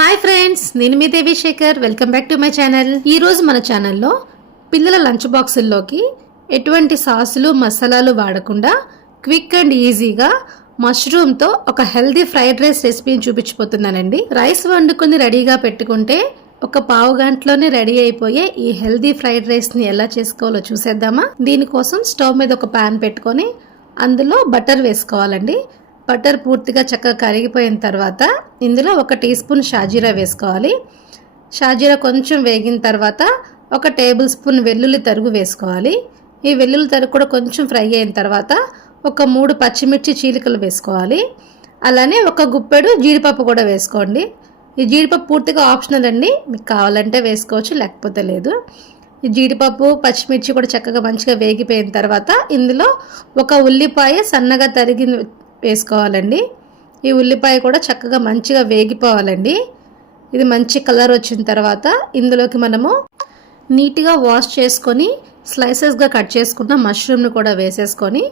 Hi friends, నేను మీ Devi Shekhar. Welcome back to my channel. ఈ రోజు మన ఛానల్లో పిల్లల లంచ్ బాక్సుల్లోకి ఎటువంటి సాసులు మసాలాలు వాడకుండా క్విక్ అండ్ ఈజీగా మష్రూమ్తో ఒక హెల్దీ ఫ్రైడ్ రైస్ రెసిపీని చూపించిపోతున్నానండి. రైస్ వండుకొని రెడీగా పెట్టుకుంటే ఒక పావు గంటలోనే రెడీ అయిపోయే ఈ హెల్దీ ఫ్రైడ్ రైస్ని ఎలా చేసుకోవాలో చూసేద్దామా. దీనికోసం స్టవ్ మీద ఒక ప్యాన్ పెట్టుకొని అందులో బటర్ వేసుకోవాలండి. బటర్ పూర్తిగా చక్కగా కరిగిపోయిన తర్వాత ఇందులో 1 టీ స్పూన్ షాజీరా వేసుకోవాలి. షాజీరా కొంచెం వేగిన తర్వాత 1 టేబుల్ స్పూన్ వెల్లుల్లి తరుగు వేసుకోవాలి. ఈ వెల్లుల్లి తరుగు కూడా కొంచెం ఫ్రై అయిన తర్వాత 3 పచ్చిమిర్చి చీలికలు వేసుకోవాలి. అలానే 1 గుప్పెడు జీడిపప్పు కూడా వేసుకోండి. ఈ జీడిపప్పు పూర్తిగా ఆప్షనల్ అండి, మీకు కావాలంటే వేసుకోవచ్చు, లేకపోతే లేదు. ఈ జీడిపప్పు పచ్చిమిర్చి కూడా చక్కగా మంచిగా వేగిపోయిన తర్వాత ఇందులో 1 ఉల్లిపాయ సన్నగా తరిగి వేసుకోవాలండి. ఈ ఉల్లిపాయ కూడా చక్కగా మంచిగా వేగిపోవాలండి. ఇది మంచి కలర్ వచ్చిన తర్వాత ఇందులోకి మనము నీట్గా వాష్ చేసుకొని స్లైసెస్గా కట్ చేసుకున్న మష్రూమ్ని కూడా వేసేసుకొని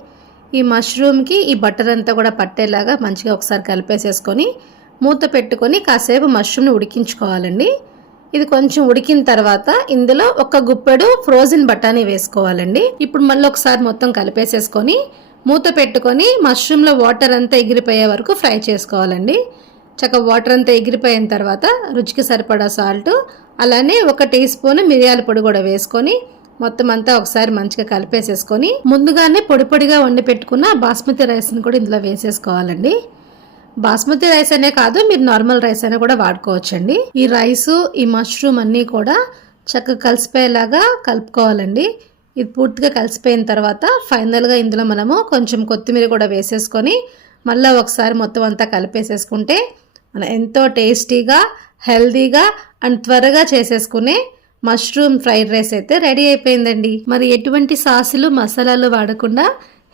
ఈ మష్రూమ్కి ఈ బటర్ అంతా కూడా పట్టేలాగా మంచిగా ఒకసారి కలిపేసేసుకొని మూత పెట్టుకొని కాసేపు మష్రూమ్ని ఉడికించుకోవాలండి. ఇది కొంచెం ఉడికిన తర్వాత ఇందులో 1 గుప్పెడు ఫ్రోజన్ బఠానీ వేసుకోవాలండి. ఇప్పుడు మళ్ళీ ఒకసారి మొత్తం కలిపేసేసుకొని మూత పెట్టుకొని మష్రూమ్లో వాటర్ అంతా ఎగిరిపోయే వరకు ఫ్రై చేసుకోవాలండి. చక్కగా వాటర్ అంతా ఎగిరిపోయిన తర్వాత రుచికి సరిపడా సాల్ట్, అలానే 1 టీ స్పూన్ మిరియాల పొడి కూడా వేసుకొని మొత్తం అంతా ఒకసారి మంచిగా కలిపేసేసుకొని ముందుగానే పొడి పొడిగా వండి పెట్టుకున్న బాస్మతి రైస్ని కూడా ఇందులో వేసేసుకోవాలండి. బాస్మతి రైస్ అనే కాదు, మీరు నార్మల్ రైస్ అయినా కూడా వాడుకోవచ్చండి. ఈ రైసు ఈ మష్రూమ్ అన్నీ కూడా చక్కగా కలిసిపోయేలాగా కలుపుకోవాలండి. ఇది పూర్తిగా కలిసిపోయిన తర్వాత ఫైనల్గా ఇందులో మనము కొంచెం కొత్తిమీర కూడా వేసేసుకొని మళ్ళీ ఒకసారి మొత్తం అంతా కలిపేసేసుకుంటే మనం ఎంతో టేస్టీగా హెల్దీగా అండ్ త్వరగా చేసేసుకునే మష్రూమ్ ఫ్రైడ్ రైస్ అయితే రెడీ అయిపోయిందండి. మరి ఎటువంటి సాసులు మసాలాలు వాడకుండా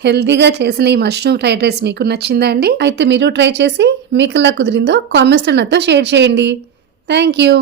హెల్దీగా చేసిన ఈ మష్రూమ్ ఫ్రైడ్ రైస్ మీకు నచ్చిందా అండి? అయితే మీరు ట్రై చేసి మీకు ఎలా కుదిరిందో కామెంట్స్లో నాతో షేర్ చేయండి. Thank you.